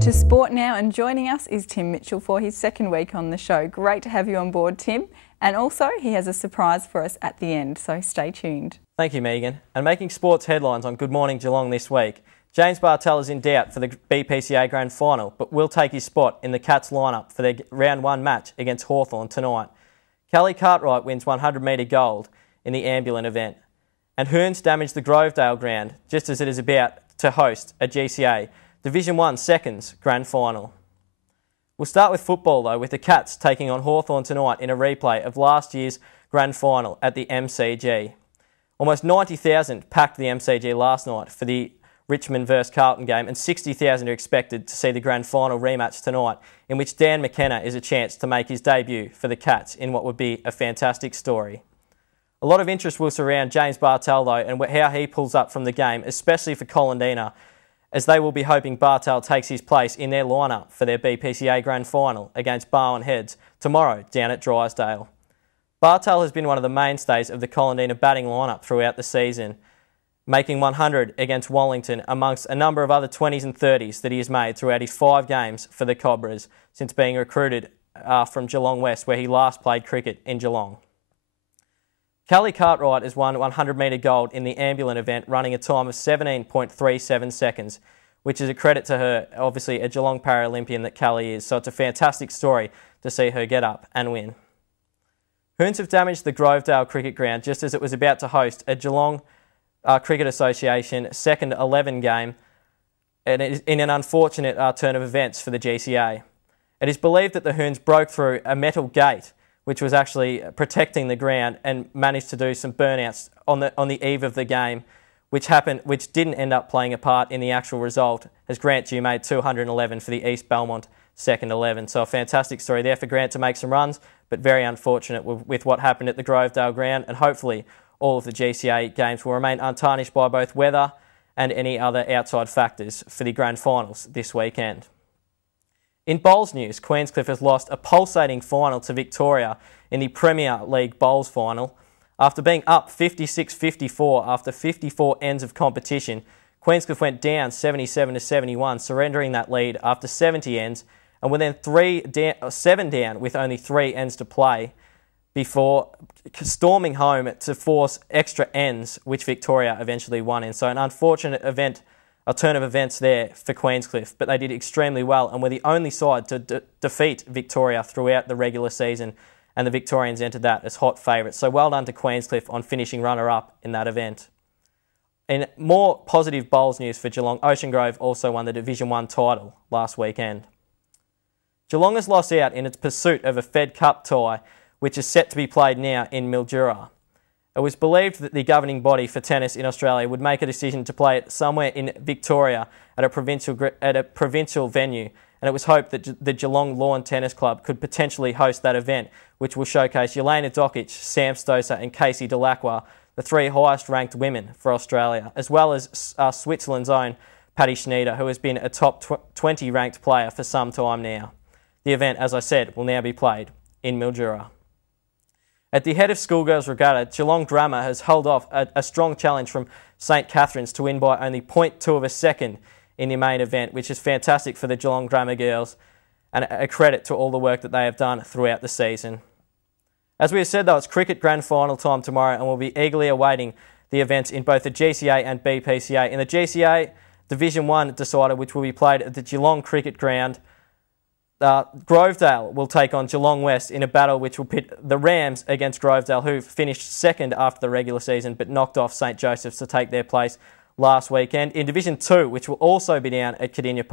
To sport now, and joining us is Tim Mitchell for his second week on the show. Great to have you on board, Tim. And also, he has a surprise for us at the end, so stay tuned. Thank you, Megan. And making sports headlines on Good Morning Geelong this week, James Bartel is in doubt for the BPCA Grand Final, but will take his spot in the Cats lineup for their Round 1 match against Hawthorn tonight. Kelly Cartwright wins 100-metre gold in the ambulance event. And Hearns damaged the Grovedale ground just as it is about to host a GCA Division 1 Seconds Grand Final. We'll start with football though, with the Cats taking on Hawthorn tonight in a replay of last year's Grand Final at the MCG. Almost 90,000 packed the MCG last night for the Richmond vs Carlton game, and 60,000 are expected to see the Grand Final rematch tonight, in which Dan McKenna is a chance to make his debut for the Cats in what would be a fantastic story. A lot of interest will surround James Bartel though, and how he pulls up from the game, especially for Colindina, as they will be hoping Bartel takes his place in their lineup for their BPCA Grand Final against Barwon Heads tomorrow down at Drysdale. Bartel has been one of the mainstays of the Colindina batting lineup throughout the season, making 100 against Wallington amongst a number of other 20s and 30s that he has made throughout his 5 games for the Cobras since being recruited from Geelong West, where he last played cricket in Geelong. Kelly Cartwright has won 100-metre gold in the ambulance event, running a time of 17.37 seconds, which is a credit to her, obviously a Geelong Paralympian that Kelly is, so it's a fantastic story to see her get up and win. Hearns have damaged the Grovedale cricket ground just as it was about to host a Geelong Cricket Association second 11 game, and it is in an unfortunate turn of events for the GCA. It is believed that the Hearns broke through a metal gate which was actually protecting the ground and managed to do some burnouts on the eve of the game, which didn't end up playing a part in the actual result, as Grant Dew made 211 for the East Belmont second 11. So a fantastic story there for Grant to make some runs, but very unfortunate with what happened at the Grovedale ground, and hopefully all of the GCA games will remain untarnished by both weather and any other outside factors for the grand finals this weekend. In bowls news, Queenscliff has lost a pulsating final to Victoria in the Premier League bowls final. After being up 56-54 after 54 ends of competition, Queenscliff went down 77-71, surrendering that lead after 70 ends, and were then 7 down with only 3 ends to play before storming home to force extra ends, which Victoria eventually won in. So an unfortunate event, a turn of events there for Queenscliff, but they did extremely well and were the only side to defeat Victoria throughout the regular season, and the Victorians entered that as hot favourites. So well done to Queenscliff on finishing runner-up in that event. In more positive bowls news for Geelong, Ocean Grove also won the Division 1 title last weekend. Geelong has lost out in its pursuit of a Fed Cup tie, which is set to be played now in Mildura. It was believed that the governing body for tennis in Australia would make a decision to play it somewhere in Victoria at a provincial venue, and it was hoped that the Geelong Lawn Tennis Club could potentially host that event, which will showcase Yelena Dokic, Sam Stosur and Casey Delacroix, the 3 highest ranked women for Australia, as well as Switzerland's own Paddy Schneider, who has been a top 20 ranked player for some time now. The event, as I said, will now be played in Mildura. At the head of Schoolgirls Regatta, Geelong Drama has held off a strong challenge from St Catherine's to win by only 0.2 of a second in the main event, which is fantastic for the Geelong Drama girls and a credit to all the work that they have done throughout the season. As we have said though, it's cricket grand final time tomorrow, and we'll be eagerly awaiting the events in both the GCA and BPCA. In the GCA, Division 1 decider, which will be played at the Geelong Cricket Ground, Grovedale will take on Geelong West in a battle which will pit the Rams against Grovedale, who finished second after the regular season but knocked off St Joseph's to take their place last weekend. In Division 2, which will also be down at Cardinia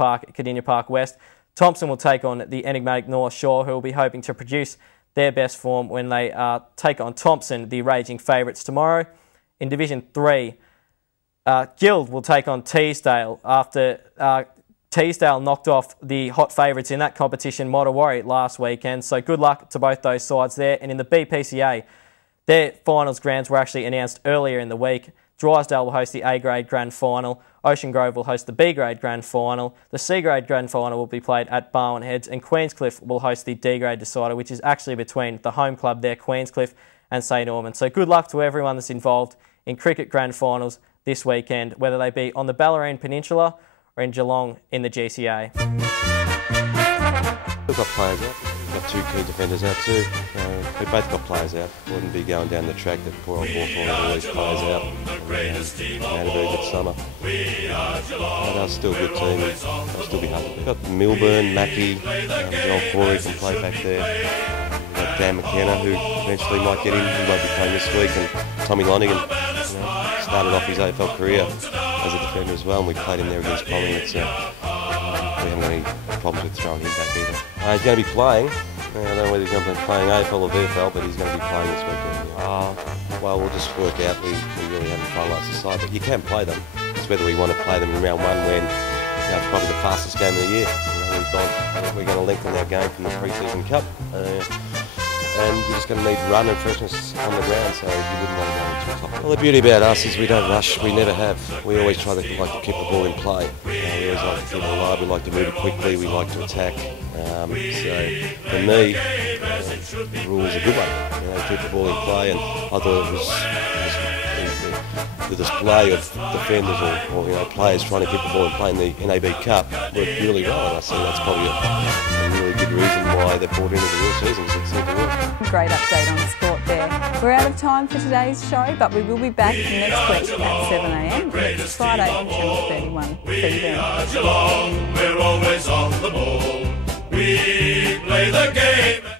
Park West, Thompson will take on the enigmatic North Shore, who will be hoping to produce their best form when they take on Thompson, the raging favourites, tomorrow. In Division 3, Guild will take on Teesdale after Teesdale knocked off the hot favourites in that competition, Mottawarri, last weekend. So good luck to both those sides there. And in the BPCA, their finals grounds were actually announced earlier in the week. Drysdale will host the A-grade grand final. Ocean Grove will host the B-grade grand final. The C-grade grand final will be played at Barwon Heads, and Queenscliff will host the D-grade decider, which is actually between the home club there, Queenscliff, and St Albans. So good luck to everyone that's involved in cricket grand finals this weekend, whether they be on the Ballerine Peninsula or in Geelong in the GCA. We've got players out. We've got 2 key defenders out too. They both got players out. Wouldn't be going down the track that poor old Hawthorn had all these players out. They had a very good summer. But they're still a good team. They'll still be hungry. We've got Milburn, Mackie, the old Corey can play back there. We've got Dan McKenna, who eventually might get in. He won't be playing this week. And Tommy Lonergan started off his AFL career as a defender as well. And we played him there against Collingwood. We haven't got any problems with throwing him back either. He's going to be playing. I don't know whether he's going to be playing AFL or VFL, but he's going to be playing this weekend. Well, we'll just work out. We really haven't finalised the side, but you can play them. It's whether we want to play them in round 1 when it's probably the fastest game of the year. We're going to lengthen our game from the pre-season cup. And you're just going to need run and freshness on the ground, so you wouldn't want to go too top. Well, the beauty about us is we don't rush. We never have. We always try to keep the ball in play. We always like to keep it alive. We like to move it quickly. We like to attack. So for me, the rule is a good one. Keep the ball in play, and I thought it was the display of defenders or players trying to keep the ball in play in the NAB Cup worked really well, and I think that's probably a really good reason why they brought into the real season. So it seemed to work. Great update on sport there. We're out of time for today's show, but we will be back next week at 7 a.m. next Friday on Channel 31. See you then. We are Geelong, we're always on the ball. We play the game.